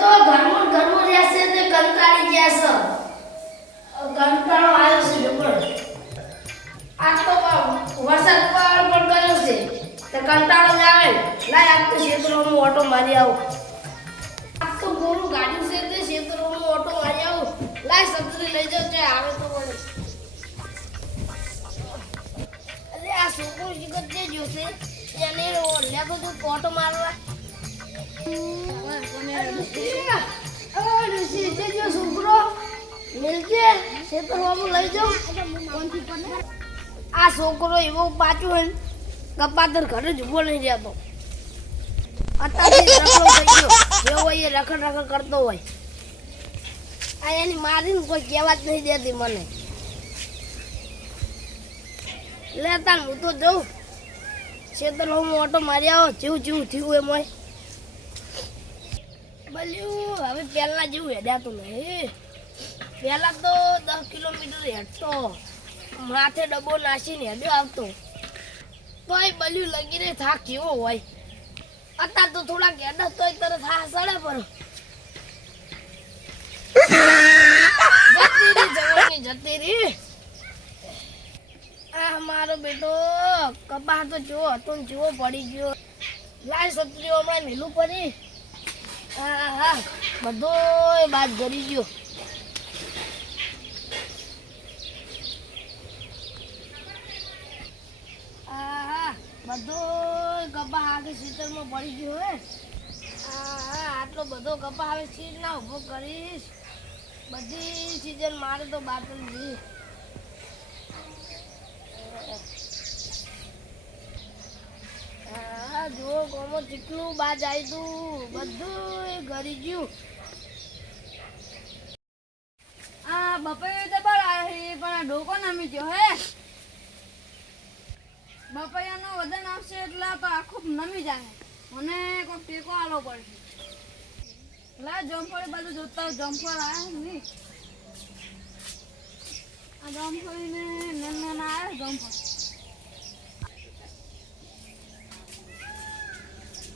તો ઘરમાં રહેશે તે કંટાળી ગયા છે કંટાળો આવ્યો છે જબર આ તો વરસાદ પણ કર્યો છે તે કંટાળો જ આવે લાય આજ તો ક્ષેત્રોમાં ઓટો મારી આવું આ તો બોરું ગાડ્યું છે તે ક્ષેત્રોમાં ઓટો મારી આવું લાય સબ્જી લઈ જાવ તે આવે તો મને અરે આ છોકરો શીખત જે જોશે એને લે બધું ઓટો મારવા આ છોકરો એવો પાછું હોય કપાતર ઘરે જ ઉભો નહીં રહેતો અત્યારથી રખડો થઈ ગયો જેવો એ રખડ કરતો હોય આ એની મારીને કોઈ કહેવા જ નહીં દેતી મને લેતા હું તો જઉં ખેતર હું ઓટો મારી આવો જેવું થયું એમ હોય બલ્યું હવે પહેલા જેવું હેડ્યાતું નહીં પહેલા તો 10 કિલોમીટર હેડતો માથે ડબ્બો નાસીને હેડ્યો આવતો તોય બલ્યું લગીને થાક કેવો હોય અત્યારે તો થોડાક હેડા તોય તરત હા સડે પર જતી રહી આ મારો બેટો કપા તો જોવો હતો ને જેવો પડી ગયો લાય સત્રીઓ હમણાં મેલું પડી હા બધો બાદ કરી ગયો બધો કપા આગળ સીતરમાં પડી ગયો હે આટલો બધો કપા હવે સીટ ના ઉભો કરીશ બધી સીઝન મારે તો બાટલ જી જો કોમો કેટલું બાજ આવ્યું બધું ઘરી ગયું આ બપોરે જબર આવ્યો પણ આ ઢોકો નામી ગયો હે બપૈયાનો વજન આવશે એટલે તો આખું નમી જાય મને કોઈ ટેકો આલો પડશે લા જમફળી બાજુ જોતા જમફળ આવ્યા નહીં આ જમફળીને નાના આવ્યા જમફળ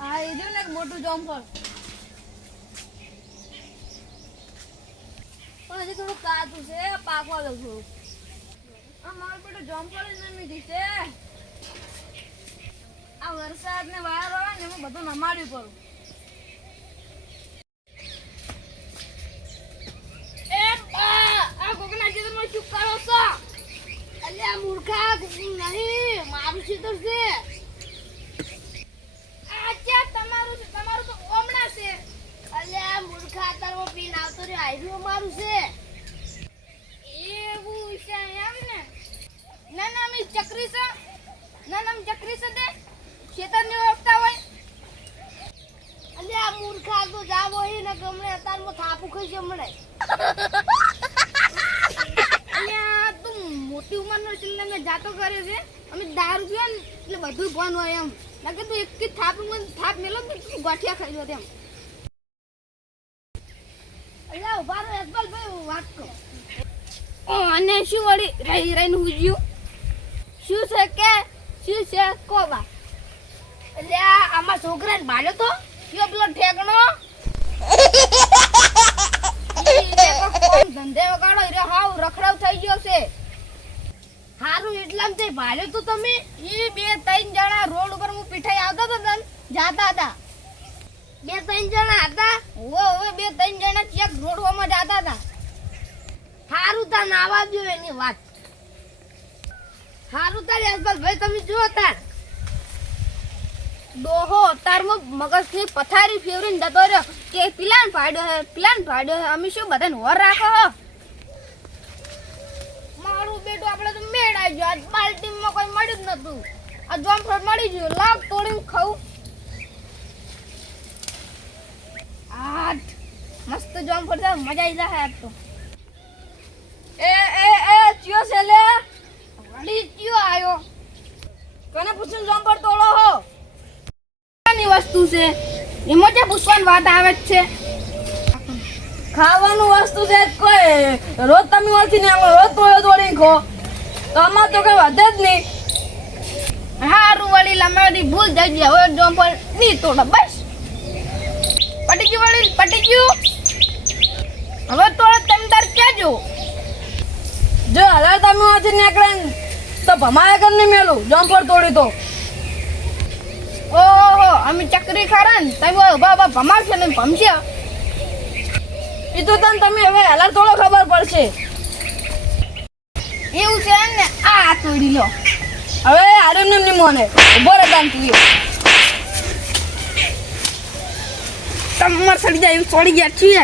આ એ જો ને મોટું જમફળ પણ હજી થોડું કાચું છે પાકવા દઉં થોડું આ મારું પેલું જમફળ જ નમી દીશે આ વરસાદ ને વાયર હોય ને એમાં બધું નમાડ્યું પડું આ કોકના ખેતરમાં શું કરો છો અલ્યા મૂર્ખા નહીં મારું ક્ષેત્ર છે તમારું તો ઓમણા છે અલ્યા મૂર્ખા તારો પીન આવતો રે આયરું મારું છે એવું છે આવે ને ના મી ચક્રી છે ના ચક્રી છે તે ખેતરની ઓળખતા હોય અલ્યા મૂર્ખા તો જાવ હોય ને ગમણે અતારમાં થાપું ખાઈ જમણે અહીંયા તું મોટી ઉંમરનો છે મેં જાતો કર્યો છે અમે દારૂ પીવો ને એટલે બધું બંધ હોય એમ લાગે તું એક થાપ મેલો ને તું ગાંઠિયા ખાઈ જો તેમ અલ્યા ઉભા રહો યશપાલભાઈ વાત કરો અને શું વળી રહીને ઉજ્યું શું છે કોબા અલ્યા આમાં છોકરાને ભાડ્યો તો કયો પેલો ઠેકણો ધંધે વગાડો રે હાવ રખડાવ થઈ ગયો છે હારું એટલામ તે ભાડ્યો તો તમે એ 2-3 જણા રોડ ઉપર હું પીઠાઈ આવતા હતા ને જાતા હતા 2-3 જણા હતા ઓવે 2-3 જણા ચેક રોડવામાં જાતા હતા હારું તા નાવા દો એની વાત હારું તાર યશપાલભાઈ તમે જો તાર ડોહો તારમાં મગજથી પથારી ફેવરીને જતો રહ્યો કે પ્લાન પાડ્યો હે અમે શું બધાને હોર રાખો હો મારું બેટું આપણે તો મેળ આવી ગયો આજ બાલ્ટીમાં કોઈ મળ્યું જ નતું આ જોમફળ મળી ગયું લાવ તોડીને ખાવું આઠ મસ્ત જોમફળ છે મજા આવી જાય આજ તો એ ચિયો છે લે વળી ચિયો આયો કોને પૂછીને જોમફળ તોડો હો વસ્તુ છે એમાં જે પૂછવાની વાત આવે જ છે ખાવાનું વસ્તુ છે કોઈ રોજ તમે ઓળખી ને રોજ તોડીને ખો તો આમાં તો કઈ વધે જ નહીં હારું વળી લમાડી ભૂલ જઈ ગયા હવે જોમફળ નહીં તોડો બસ પટી ગયું વળી, પટી ગયું. હવે તો તમે તાર કહેજો. જો હજાર તમે આજે નીકળે ને તો ભમાયા કર નહીં મેલું જમ્પર તોડી તો. ઓહો અમે ચકરી ખારા ને તમે ઉભા ભમાશે ને ભમશે. એ તો તમે હવે હલાર થોડો ખબર પડશે. એવું છે ને આ તોડી લો. હવે આરે નહીં મોને ઉભો રહે તાન તું. તમાર સડી જાય એવું છોડી ગયા છીએ.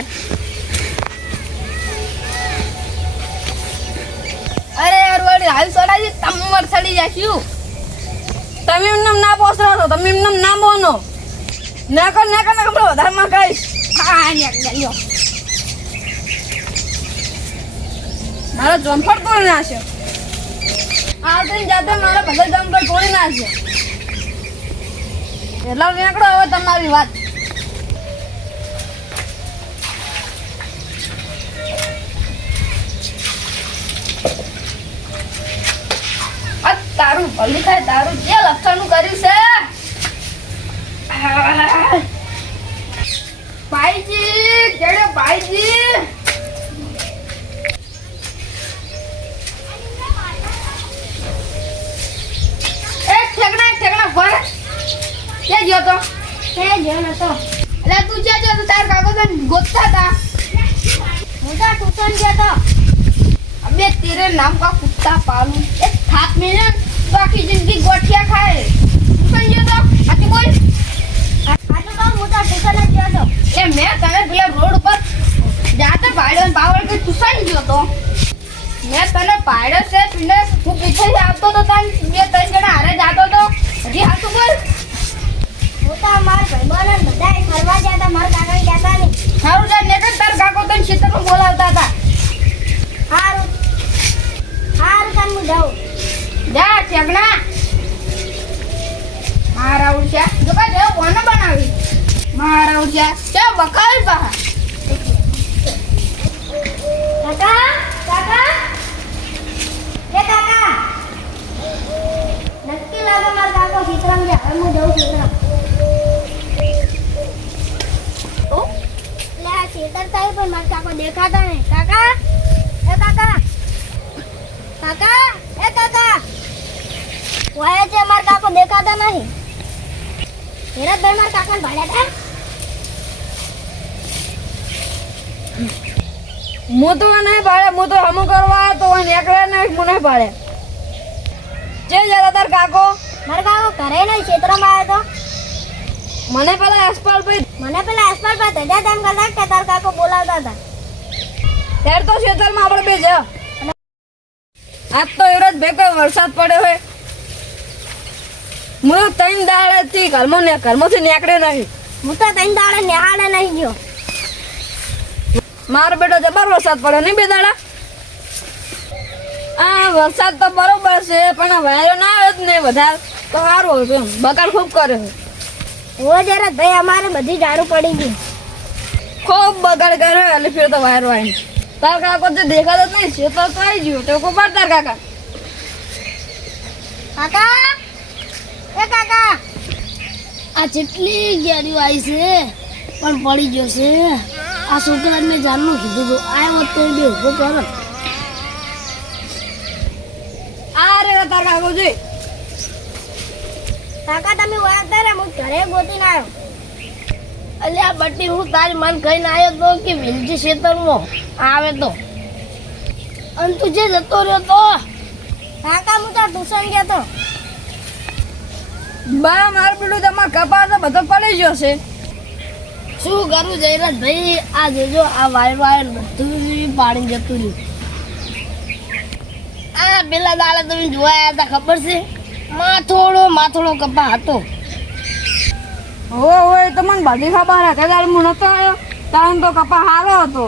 અરે યાર વળી હાલ છોડાજી તમાર સડી જાય શું. તમે એમને ના પોસરા છો, તમે એમને ના બોનો. નાકો નાકો ને આપણે વધારમાં કહીશ. હા લ્યો મારો જમ્પર તોડી નાખ્યો. આવતી જાતે મારા બધા જમ્પર તોડી નાખ્યો. એટલા નીકળો હવે તમારી વાત. તારું ભલું થાય, તારું જે લક્ષણનું કર્યું છે. ભાઈજી કેડે ભાઈજી. ઠેકણા ભર ક્યાં ગયો તો? ક્યાં ગયો નતો? એટલે તું ક્યાં ગયો તો? તાર કાકો તને ગોતતા હતા. હું તો ટ્યુશન ગયો તો. અબે તેરે નામ કા કુત્તા પાલું. એક થાપ મેલે તો આખી જિંદગી ગોઠિયા ખાય. ટ્યુશન ગયો તો? આથી બોલ. આટલું તો હું તો ટ્યુશન જ ગયો તો. એ મેં તને પેલા રોડ ઉપર જાતે ભાડ્યો બાવળ કે ટ્યુશન ગયો તો. મેં તને ભાડ્યો છે પીને હું પૂછે આવતો તો તને બે ત્રણ જણા હારે જાતો તો. હજી હાથું બોલ. હું તો મારા ભાઈબંધો બધા ફરવા ગયા હતા, મારા કાકા કહેતા નહીં. સારું જા ને તાર કાકો તને ખેતરમાં બોલાવતા હતા. સારું તાન હું જાઉં. જા ઠેકણા. મારા ઉડ્યા જો કા જેવો કોને બનાવી. મારા ઉડ્યા ચા બકાલ બહા. કાકા કાકા એ કાકા નક્કી લાગે મારા કાકો સીતરામ ગયા. હવે હું જાઉં સીતરામ. લે આ સીતર થાય પણ મારા કાકો દેખાતા નહીં. કાકા એ કાકા કાકા એ કાકા વાય છે મારા કાકો દેખાતા નહીં. હેરાભાઈ મારા કાકાને ભાડ્યા હતા. હું તો નહીં ભાડે, હું તો હમું કરવા આવ્યો તો એકલા નહીં હું નહીં ભાડે. જે જરા તાર કાકો મારા કાકો ઘરે નહીં ક્ષેત્રમાં આવ્યો તો. મને પેલા એસપાલ ભાઈ તેજા તેમ કરતા કે તાર કાકો બોલાવતા હતા. ત્યારે તો ખેતરમાં આપણે બે જ. આજ તો એવડો જ ભેગો વરસાદ પડ્યો હોય. હું 3 દાડેથી ઘરમાંથી નીકળ્યો નહીં. હું તો 3 દાડે નિહાળે નહીં ગયો. મારો બેટો જબર વરસાદ પડ્યો નહીં 2 દાડા. આ વરસાદ તો બરોબર છે પણ વાયરો ના આવે જ ને વધારે તો સારું હતું. એમ બગાડ ખૂબ કર્યો છે. ઓ જરા ભાઈ અમારે બધી ઝાડુ પડી ગઈ. ખૂબ બગાડ કર્યો એટલે ફેર તો વાયરો આવી. તાર કાકો જે દેખાતો જ નહીં છે તો આવી ગયો તો કોપાડ તાર કાકા. કાકા એ કાકા આ જેટલી ગાડીઓ આવી છે પણ પડી ગયો છે. આ છોકરાને જાનનું કીધું તો આવ્યો તો એ બે ઉભો કરો. આ રે તાર કાકો જોઈ. કાકા તમે વાળતા રે હું ઘરે ગોતીને આવ્યો. અલ્યા બટ્ટી હું તારી મન કહીને આવ્યો તો કે વિલજી ખેતરમાં આવે તો અને તું જે જતો રહ્યો તો. કાકા હું તો ટ્યુશન ગયો તો. બા મારું પેલું તમારે કપાળ તો બધો પડી ગયો છે. શું કરું જયરાજ ભાઈ? આ જોજો આ વાયર બધું પાણી જતું રહ્યું. આ પેલા દાડા તમે જોવા આવ્યા હતા ખબર છે? માથોડો કપા હતો. હોય તો મને બધી ખબર હતી. ત્યારે હું નતો આવ્યો ત્યારે તો કપા સારો હતો.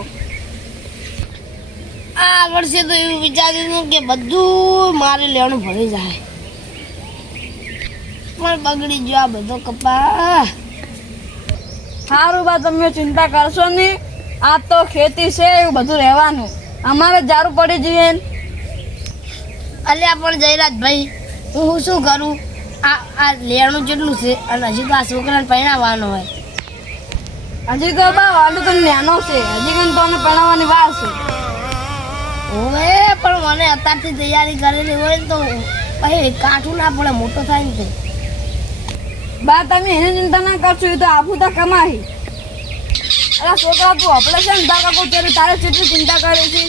આ વર્ષે તો એવું વિચાર્યું કે બધું મારે લેવાનું ભરી જાય પણ બગડી ગયો આ બધો કપા. સારું બા તમે ચિંતા કરશો નહીં. આ તો ખેતી છે એવું બધું રહેવાનું. અમારે જારું પડી જઈએ. અલ્યા પણ જયરાજ ભાઈ હું શું કરું? આ લેણું જેટલું છે અને હજી તો આ છોકરાને પહેણાવવાનો હોય. હજી તો બા વાલું તો નાનો છે, હજી કઈ તો ભણાવવાની વાર છે. હવે પણ મને અત્યારથી તૈયારી કરેલી હોય ને તો પછી કાઠું ના પડે, મોટો થાય ને તો. બા તમે એને ચિંતા ના કરશો, એ તો આપું તો કમાઈ. અરે છોકરા તું આપણે છે ને કાકો ત્યારે તારે કેટલી ચિંતા કરે છે.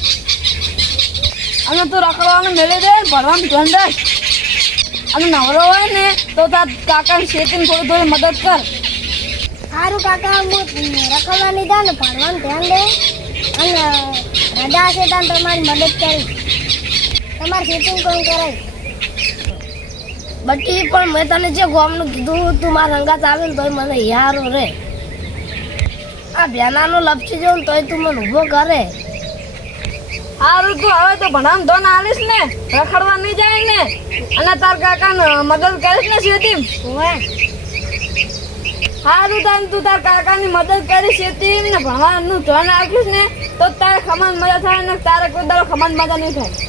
અને તું રખડવાનું મેળવી દે, ભણવાનું ધ્યાન રાખ. અને નવરો હોય ને તો તાર કાકાને ખેતીને થોડી મદદ કર. સારું કાકા, હું રખડવાની જા ને ભણવાનું ધ્યાન દે અને રજા છે ત્યાં તમારી મદદ કરી, તમારે ખેતીનું કામ કરાય. બટી પણ મેં તને જે ગામનું કીધું તું મારા સંગાત આવે ને તોય મને યારો રે. આ ભેનાનો લપસી જાઉં ને તોય તું મને ઊભો કરે. સારું તું હવે તો ભણવાનું ધોન આલીશ ને, રખડવા નહીં જાય ને, અને તાર કાકાને મદદ કરીશ ને ખેતી. સારું તાર તું તાર કાકાની મદદ કરી ખેતી ને ભણવાનું ધ્યાન રાખીશ ને તો તારે ખમાન મજા થાય ને તારે કોઈ દાડો ખમાન મજા નહીં થાય.